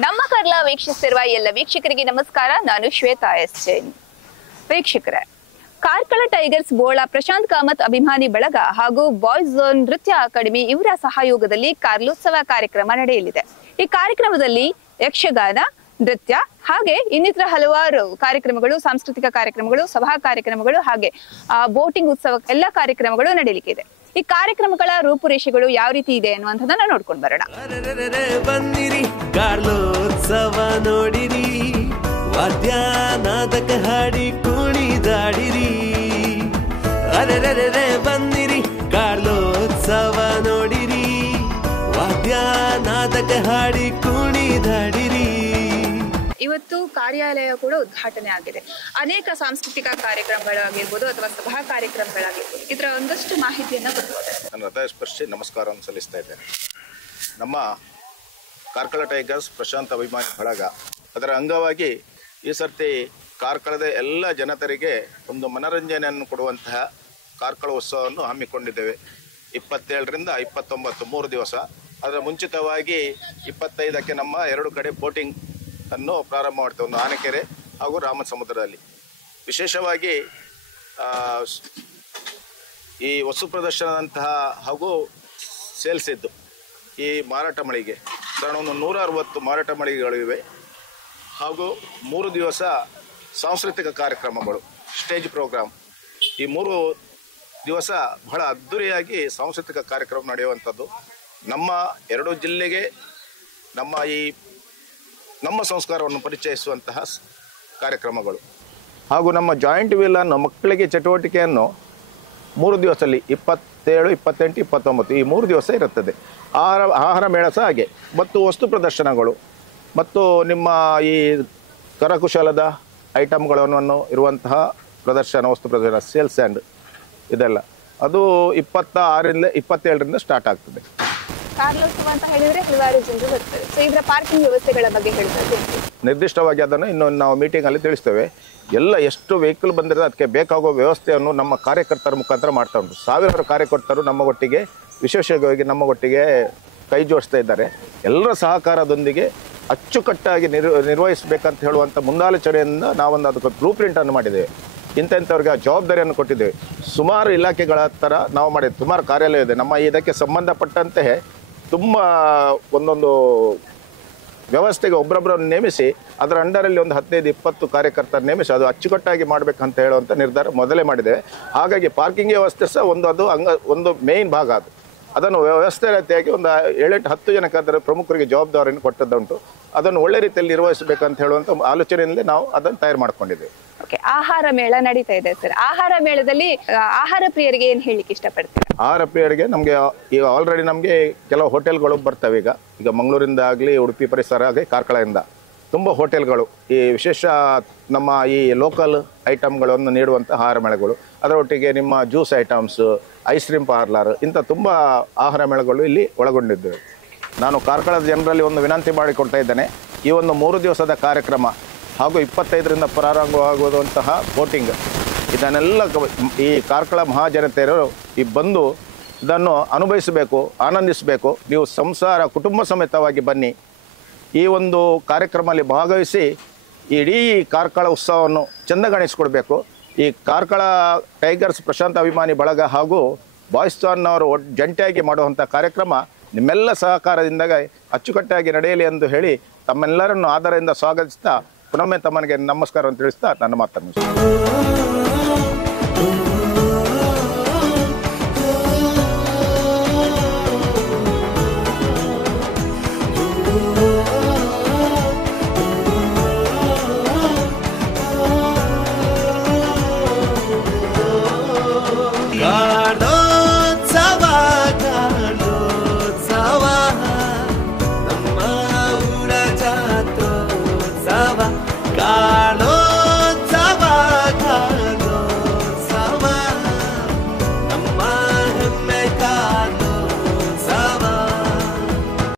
ನಮ್ಮ ಕರ್ಲ ವೀಕ್ಷಿಸುತ್ತಿರುವ ಎಲ್ಲ ವೀಕ್ಷಕರಿಗೆ ನಮಸ್ಕಾರ. ನಾನು ಶ್ವೇತಾ ಎಸ್ ಜೈನ್. ವೀಕ್ಷಕರೇ, ಕಾರ್ಕಳ ಟೈಗರ್ಸ್ ಬೋಳ ಪ್ರಶಾಂತ್ ಕಾಮತ್ ಅಭಿಮಾನಿ ಬಳಗ ಹಾಗೂ ಬಾಯ್ಸ್ ಝೋನ್ ನೃತ್ಯ ಅಕಾಡೆಮಿ ಇವರ ಸಹಯೋಗದಲ್ಲಿ ಕಾರ್ಲೋತ್ಸವ ಕಾರ್ಯಕ್ರಮ ನಡೆಯಲಿದೆ. ಈ ಕಾರ್ಯಕ್ರಮದಲ್ಲಿ ಯಕ್ಷಗಾನ, ನೃತ್ಯ ಹಾಗೆ ಇನ್ನಿತರ ಹಲವಾರು ಕಾರ್ಯಕ್ರಮಗಳು, ಸಾಂಸ್ಕೃತಿಕ ಕಾರ್ಯಕ್ರಮಗಳು, ಸಭಾ ಕಾರ್ಯಕ್ರಮಗಳು ಹಾಗೆ ಬೋಟಿಂಗ್ ಉತ್ಸವ ಎಲ್ಲ ಕಾರ್ಯಕ್ರಮಗಳು ನಡೆಯಲಿಕ್ಕಿದೆ. ಈ ಕಾರ್ಯಕ್ರಮಗಳ ರೂಪುರೇಷೆಗಳು ಯಾವ ರೀತಿ ಇದೆ ಅನ್ನುವಂಥದ್ದನ್ನ ನೋಡ್ಕೊಂಡು ಬರೋಣ. ಬನ್ನಿರಿ ಕಾರ್ಲೋತ್ಸವ ನೋಡಿರಿ, ವಾದ್ಯ ನಾದಕ ಹಾಡಿ ಕುಣಿದಾಡಿರಿ. ಅರೆರೆರೆ ಬನ್ನಿರಿ ಕಾರ್ಲೋತ್ಸವ ನೋಡಿರಿ, ವಾದ್ಯ ನಾದಕ ಹಾಡಿ ಕುಣಿದಾಡಿರಿ. ಇವತ್ತು ಕಾರ್ಯಾಲಯ ಕೂಡ ಉದ್ಘಾಟನೆ ಆಗಿದೆ. ಅನೇಕ ಸಾಂಸ್ಕೃತಿಕ ಕಾರ್ಯಕ್ರಮಗಳಾಗಿರ್ಬೋದು ಅಥವಾ ಸಭಾ ಕಾರ್ಯಕ್ರಮಗಳಾಗಿರ್ಬೋದು, ಇದರ ಒಂದಷ್ಟು ಮಾಹಿತಿಯನ್ನ ಕೊಡ್ಬೋದು. ನಾನು ಹೃದಯ ಸ್ಪರ್ಶಿ ನಮಸ್ಕಾರವನ್ನು ಸಲ್ಲಿಸ್ತಾ ಇದ್ದೇನೆ. ನಮ್ಮ ಕಾರ್ಕಳ ಟೈಗರ್ಸ್ ಪ್ರಶಾಂತ್ ಅಭಿಮಾನಿ ಬಳಗ ಅದರ ಅಂಗವಾಗಿ ಈ ಸರ್ತಿ ಕಾರ್ಕಳದ ಎಲ್ಲ ಜನತರಿಗೆ ಒಂದು ಮನರಂಜನೆಯನ್ನು ಕೊಡುವಂತಹ ಕಾರ್ಕಳ ಉತ್ಸವವನ್ನು ಹಮ್ಮಿಕೊಂಡಿದ್ದೇವೆ. 27ರಿಂದ 29 3 ದಿವಸ. ಅದರ ಮುಂಚಿತವಾಗಿ 25ಕ್ಕೆ ನಮ್ಮ 2 ಕಡೆ ಬೋಟಿಂಗ್ ಅನ್ನು ಪ್ರಾರಂಭ ಮಾಡ್ತೇವೆ, ಒಂದು ಆನೆಕೆರೆ ಹಾಗೂ ರಾಮಸಮುದ್ರದಲ್ಲಿ. ವಿಶೇಷವಾಗಿ ಈ ವಸ್ತು ಪ್ರದರ್ಶನದಂತಹ ಹಾಗೂ ಸೇಲ್ಸ್ ಇದ್ದು ಈ ಮಾರಾಟ ಮಳಿಗೆ ಕಾರಣ ಒಂದು 160 ಮಾರಾಟ ಮಳಿಗೆಗಳಿವೆ. ಹಾಗೂ 3 ದಿವಸ ಸಾಂಸ್ಕೃತಿಕ ಕಾರ್ಯಕ್ರಮಗಳು, ಸ್ಟೇಜ್ ಪ್ರೋಗ್ರಾಮ್. ಈ 3 ದಿವಸ ಬಹಳ ಅದ್ಧೂರಿಯಾಗಿ ಸಾಂಸ್ಕೃತಿಕ ಕಾರ್ಯಕ್ರಮ ನಡೆಯುವಂಥದ್ದು. ನಮ್ಮ 2 ಜಿಲ್ಲೆಗೆ ನಮ್ಮ ಸಂಸ್ಕಾರವನ್ನು ಪರಿಚಯಿಸುವಂತಹ ಕಾರ್ಯಕ್ರಮಗಳು. ಹಾಗೂ ನಮ್ಮ ಜಾಯಿಂಟ್ ವೀಲ್ ಅನ್ನು ಮಕ್ಕಳಿಗೆ ಚಟುವಟಿಕೆಯನ್ನು 3 ದಿವಸದಲ್ಲಿ 27, 28, 29 ಈ 3 ದಿವಸ ಇರುತ್ತದೆ. ಆಹಾರ ಮೇಳ ಸಹ ಹಾಗೆ, ಮತ್ತು ವಸ್ತು ಪ್ರದರ್ಶನಗಳು ಮತ್ತು ನಿಮ್ಮ ಈ ಕರಕುಶಲದ ಐಟಮ್ಗಳನ್ನು ಇರುವಂತಹ ಪ್ರದರ್ಶನ, ವಸ್ತು ಪ್ರದರ್ಶನ, ಸೇಲ್ಸ್ ಆ್ಯಂಡ್ ಇದೆಲ್ಲ ಅದು 26ರಿಂದ 27ರಿಂದ ಸ್ಟಾರ್ಟ್ ಆಗ್ತದೆ. ಕಾರ್ಲೋತ್ಸವ ಅಂತ ಹೇಳಿದ್ರೆ ಹಲವಾರು ಜನರು ಬರ್ತಾರೆ. ಸೊ ಇದರ ಪಾರ್ಕಿಂಗ್ ವ್ಯವಸ್ಥೆಗಳ ಬಗ್ಗೆ ಹೇಳ್ತಾರೆ. ನಿರ್ದಿಷ್ಟವಾಗಿ ಅದನ್ನು ಇನ್ನು ನಾವು ಮೀಟಿಂಗಲ್ಲಿ ತಿಳಿಸ್ತೇವೆ. ಎಲ್ಲ ಎಷ್ಟು ವೆಹಿಕಲ್ ಬಂದಿರೋದು ಅದಕ್ಕೆ ಬೇಕಾಗುವ ವ್ಯವಸ್ಥೆಯನ್ನು ನಮ್ಮ ಕಾರ್ಯಕರ್ತರ ಮುಖಾಂತರ ಮಾಡ್ತಾ ಉಂಟು. ಸಾವಿರಾರು ಕಾರ್ಯಕರ್ತರು ನಮ್ಮ ಒಟ್ಟಿಗೆ, ವಿಶೇಷವಾಗಿ ನಮ್ಮ ಒಟ್ಟಿಗೆ ಕೈ ಜೋಡಿಸ್ತಾ ಇದ್ದಾರೆ. ಎಲ್ಲರ ಸಹಕಾರದೊಂದಿಗೆ ಅಚ್ಚುಕಟ್ಟಾಗಿ ನಿರ್ವಹಿಸಬೇಕಂತ ಹೇಳುವಂಥ ಮುಂದಾಲೋಚನೆಯಿಂದ ನಾವೊಂದು ಅದಕ್ಕೆ ಬ್ಲೂ ಪ್ರಿಂಟನ್ನು ಮಾಡಿದ್ದೇವೆ. ಇಂಥವ್ರಿಗೆ ಆ ಜವಾಬ್ದಾರಿಯನ್ನು ಕೊಟ್ಟಿದ್ದೇವೆ. ಸುಮಾರು ಇಲಾಖೆಗಳ ಥರ ನಾವು ಮಾಡಿದ್ದೇವೆ. ಸುಮಾರು ಕಾರ್ಯಾಲಯ ಇದೆ. ನಮ್ಮ ಇದಕ್ಕೆ ಸಂಬಂಧಪಟ್ಟಂತೆ ತುಂಬ ಒಂದೊಂದು ವ್ಯವಸ್ಥೆಗೆ ಒಬ್ಬರೊಬ್ಬರನ್ನು ನೇಮಿಸಿ ಅದರ ಅಂಡರಲ್ಲಿ ಒಂದು 15-20 ಕಾರ್ಯಕರ್ತರ ನೇಮಿಸಿ ಅದು ಅಚ್ಚುಕಟ್ಟಾಗಿ ಮಾಡಬೇಕಂತ ಹೇಳುವಂಥ ನಿರ್ಧಾರ ಮೊದಲೇ ಮಾಡಿದ್ದೇವೆ. ಹಾಗಾಗಿ ಪಾರ್ಕಿಂಗ್ ವ್ಯವಸ್ಥೆ ಸಹ ಒಂದು ಮೇಯ್ನ್ ಭಾಗ ಅದು. ಅದನ್ನು ವ್ಯವಸ್ಥೆ ರೀತಿಯಾಗಿ ಒಂದು 7-10 ಜನಕ್ಕೆ ಅದರ ಪ್ರಮುಖರಿಗೆ ಜವಾಬ್ದಾರಿಯನ್ನು ಕೊಟ್ಟದ್ದುಂಟು. ಅದನ್ನು ಒಳ್ಳೆ ರೀತಿಯಲ್ಲಿ ನಿರ್ವಹಿಸಬೇಕಂತ ಹೇಳುವಂಥ ಆಲೋಚನೆಯಲ್ಲಿ ನಾವು ಅದನ್ನು ತಯಾರು ಮಾಡ್ಕೊಂಡಿದ್ದೇವೆ. ಓಕೆ, ಆಹಾರ ಮೇಳ ನಡೀತಾ ಇದೆ ಸರ್. ಆಹಾರ ಮೇಳದಲ್ಲಿ ಆಹಾರ ಪ್ರಿಯರಿಗೆ ಏನು ಹೇಳಲಿಕ್ಕೆ ಇಷ್ಟಪಡ್ತೀರಾ? ಆಹಾರ ಪ್ರಿಯರಿಗೆ ನಮಗೆ ಈಗ ಆಲ್ರೆಡಿ ನಮಗೆ ಕೆಲವು ಹೋಟೆಲ್ಗಳು ಬರ್ತವೆ. ಈಗ ಮಂಗಳೂರಿಂದ ಆಗಲಿ, ಉಡುಪಿ ಪರಿಸರ ಆಗಲಿ, ಕಾರ್ಕಳದಿಂದ ತುಂಬ ಹೋಟೆಲ್ಗಳು ಈ ವಿಶೇಷ ನಮ್ಮ ಈ ಲೋಕಲ್ ಐಟಮ್ಗಳನ್ನು ನೀಡುವಂಥ ಆಹಾರ ಮೇಳಗಳು, ಅದರೊಟ್ಟಿಗೆ ನಿಮ್ಮ juice items, ice cream parlour, ಇಂಥ ತುಂಬ ಆಹಾರ ಮೇಳಗಳು ಇಲ್ಲಿ ಒಳಗೊಂಡಿದ್ದೇವೆ. ನಾನು ಕಾರ್ಕಳದ ಜನರಲ್ಲಿ ಒಂದು ವಿನಂತಿ ಮಾಡಿಕೊಳ್ತಾ ಇದ್ದೇನೆ. ಈ ಒಂದು 3 ದಿವಸದ ಕಾರ್ಯಕ್ರಮ ಹಾಗೂ 25ರಿಂದ ಪ್ರಾರಂಭವಾಗುವಂತಹ ಬೋಟಿಂಗ್, ಇದನ್ನೆಲ್ಲ ಈ ಕಾರ್ಕಳ ಮಹಾಜನತೆಯರು ಈ ಬಂದು ಇದನ್ನು ಅನುಭವಿಸಬೇಕು, ಆನಂದಿಸಬೇಕು. ನೀವು ಕುಟುಂಬ ಸಮೇತವಾಗಿ ಬನ್ನಿ. ಈ ಒಂದು ಕಾರ್ಯಕ್ರಮದಲ್ಲಿ ಭಾಗವಹಿಸಿ ಇಡೀ ಕಾರ್ಕಳ ಉತ್ಸವವನ್ನು ಚೆಂದಗಾಣಿಸಿಕೊಡ್ಬೇಕು. ಈ ಕಾರ್ಕಳ ಟೈಗರ್ಸ್ ಪ್ರಶಾಂತ್ ಅಭಿಮಾನಿ ಬಳಗ ಹಾಗೂ ಬಾಯ್ಸ್ ಝೋನ್ ಅವರು ಜಂಟಿಯಾಗಿ ಮಾಡುವಂಥ ಕಾರ್ಯಕ್ರಮ ನಿಮ್ಮೆಲ್ಲ ಸಹಕಾರದಿಂದ ಅಚ್ಚುಕಟ್ಟಾಗಿ ನಡೆಯಲಿ ಎಂದು ಹೇಳಿ ತಮ್ಮೆಲ್ಲರನ್ನು ಆದರದಿಂದ ಸ್ವಾಗತಿಸ್ತಾ ಪುನೊಮ್ಮೆ ತಮ್ಮನಿಗೆ ನಮಸ್ಕಾರವನ್ನು ತಿಳಿಸ್ತಾ ನನ್ನ ಮಾತನ್ನು